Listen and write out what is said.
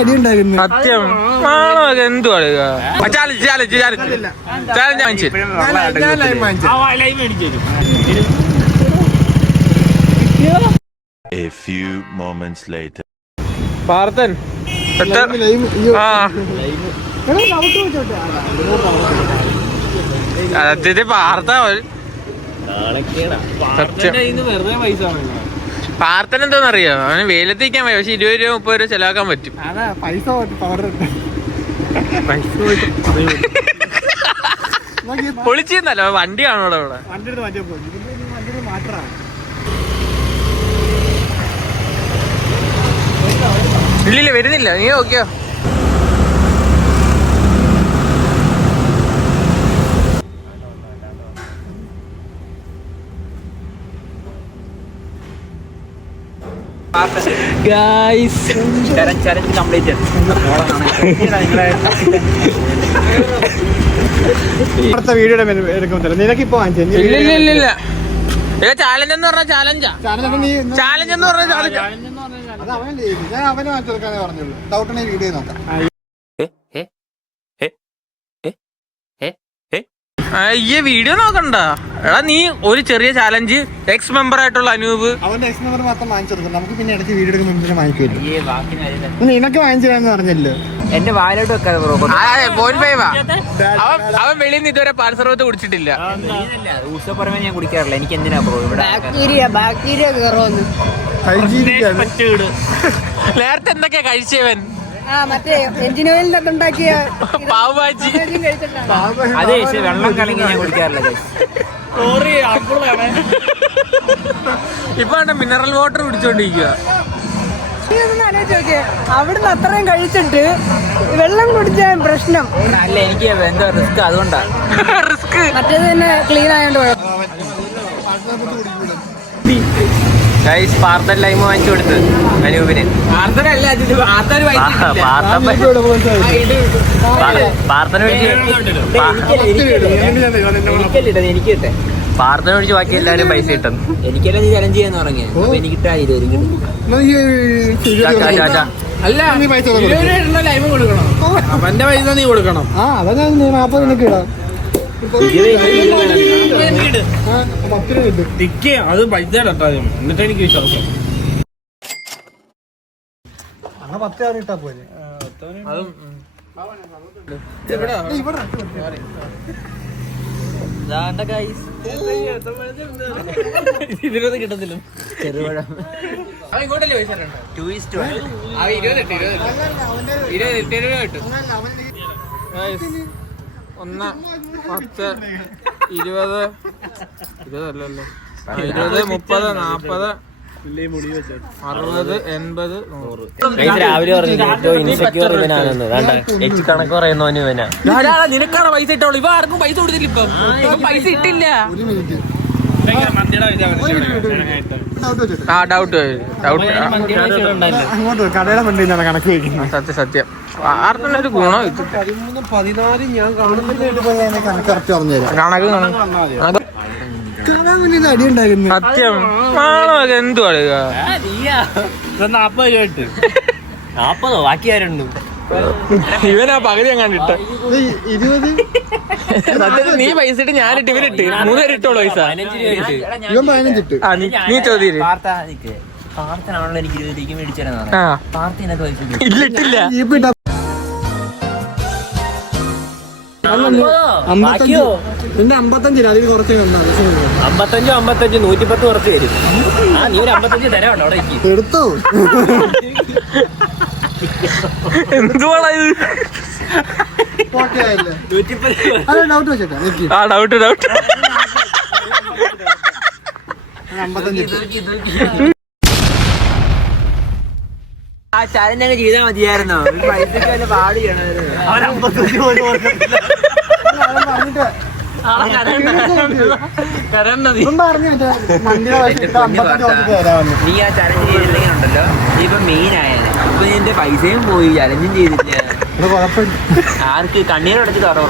അടി ഉണ്ടായിരുന്നു. സത്യം ആണോ? എന്തുവാണ് A few moments later. Parthan സത്യത്തിൽ പാർത്ത പാർത്തൻ എന്തോന്നറിയോ? അവന് വെയിലത്തേക്കാൻ പോയി. പക്ഷെ 20 രൂപ 30 രൂപ ചെലവാക്കാൻ പറ്റും. പൊളിച്ചെന്നല്ലോ വണ്ടി കാണോ അവിടെ. ഇല്ലില്ല വരുന്നില്ല. നീ നോക്കിയോ? നിനക്കിപ്പോ ഇല്ല ചാലഞ്ച് എന്ന് പറഞ്ഞ ചാലഞ്ച് എന്ന് പറഞ്ഞ അവന് വാങ്ങിച്ചു കൊടുക്കാനേ പറഞ്ഞുള്ളൂ. ഡൗട്ടിനെ വീഡിയോ നോക്കാം. ഈ വീഡിയോ നോക്കണ്ട. എടാ നീ ഒരു ചെറിയ ചാലഞ്ച് എക്സ് മെമ്പർ ആയിട്ടുള്ള അനൂപ് അവന്റെ എക്സ് മെമ്പർ മാത്രം വാങ്ങിച്ചു കൊടുക്കും. നമുക്ക് പിന്നെ ഇടയ്ക്ക് വീഡിയോ എടുക്കുമ്പോൾ വാങ്ങിക്കുമല്ലോ. നിനക്ക് വാങ്ങിച്ചു തരാന്ന് പറഞ്ഞല്ലോ. എന്റെ വായിലോട്ട് വെക്കാതെ അവൻ വെളിയിൽ നിന്ന് ഇതുവരെ പാൽ സർവത്ത് കുടിച്ചിട്ടില്ല. ഊസപ്പുറമേ ഞാൻ കുടിക്കാറില്ല. എനിക്ക് എന്തിനാ ബ്രോ ഇവിടെ ബാക്ടീരിയ നേരത്തെ എന്തൊക്കെയാ കഴിച്ചവൻ? മറ്റേ എഞ്ചിൻ ഓയിലിനൊക്കെ ഉണ്ടാക്കിയ പാവുഭാജി. അതെ വെള്ളം കലങ്ങി ഞാൻ കുടിക്കാറില്ല. ഇപ്പൊ മിനറൽ വാട്ടർ കുടിച്ചോണ്ടിരിക്കുക. ആലോചിച്ചോക്കെ അവിടുന്ന് അത്രയും കഴിച്ചിട്ട് വെള്ളം കുടിച്ചാൽ പ്രശ്നം അല്ല. എനിക്ക് എന്തോ റിസ്ക്, അതുകൊണ്ടാ. റിസ്ക് മറ്റേത് തന്നെ ക്ലീൻ ആയതുകൊണ്ട് പാർത്തൻ ലൈമ് വാങ്ങിച്ചു കൊടുത്ത് അനൂപിന്. എനിക്ക് കിട്ടെ. പാർത്തന ഒഴിച്ച് ബാക്കി എല്ലാവരും പൈസ കിട്ടും. എനിക്കെല്ലാം നീ ചലഞ്ച് ചെയ്യാന്ന് പറഞ്ഞത്. അപ്പൊ എനിക്ക് കിട്ടാ 20 കിട്ടും. അല്ല ലൈമും കൊടുക്കണം. അവന്റെ പൈസ നീ കൊടുക്കണം. 40 നിനക്ക് ഇടാം. അത് പൈസ എന്നിട്ട് എനിക്ക് വിശ്വാസം. 10 ഇട്ടാ പോലെ ഇതിനൊന്നും കിട്ടത്തില്ല. ചെറുപഴം 1 10 20 20 30 40 60 80 100. രാവിലെ കണക്ക് പറയുന്നവന് ഇവനാ. നിനക്കാണ് പൈസ ഇട്ടോളൂ. ഇവ ആർക്കും പൈസ കൊടുത്തില്ല. ഇപ്പം പൈസ ഇട്ടില്ല. അങ്ങോട്ട് കടയുടെ ഫ്രണ്ടിൽ കണക്ക് വയ്ക്കുന്നത്. സത്യം ആർക്കൊരു ഗുണം 14 ഞാൻ കാണുമ്പോൾ കണക്ക് കറക്റ്റ് പറഞ്ഞുതരാം. അടി ഉണ്ടായിരുന്നു. സത്യം ആണോ? എന്തുവാണ് 40 രൂപ ഇട്ട് 40 ബാക്കി ആരുണ്ട്? ഇവനാ പകുതി ഞാൻ കണ്ടിട്ട് 20. സത്യത്തിൽ നീ പൈസ ഇട്ട് ഞാനിട്ട് ഇവനിട്ട് 3 പേര് ഇട്ടോളൂ പൈസ. 15 ഇട്ട്. നീ ചോദ്യം പാർത്തനാണല്ലോ എനിക്ക് 20 രൂപയ്ക്ക് മേടിച്ചാൽ പാർത്തിനൊക്കെ പൈസ ഇല്ലിട്ടില്ല. 55 അതിൽ കുറച്ച് 55 110 കുറച്ച് വരും. നീ ഒരു 55 തരാണ്ടോ അവിടെ എടുത്തോ? എന്തുവാണ് ഇത്? ഡൗട്ട് വെച്ചേക്കാം. ഡൗട്ട് 55. ആ ചാലഞ്ച് ചെയ്താൽ മതിയായിരുന്നോ? പൈസക്ക് വല്ല പാട് ചെയ്യണമായിരുന്നു. നീ ആ ചലഞ്ച് ചെയ്തില്ലെങ്കിൽ ഉണ്ടല്ലോ നീ ഇപ്പൊ മെയിൻ ആയത്. അപ്പൊ നീ എന്റെ പൈസയും പോയി, ചലഞ്ചും ചെയ്തില്ല. ആർക്ക് കണ്ണീരടച്ച് തറോ?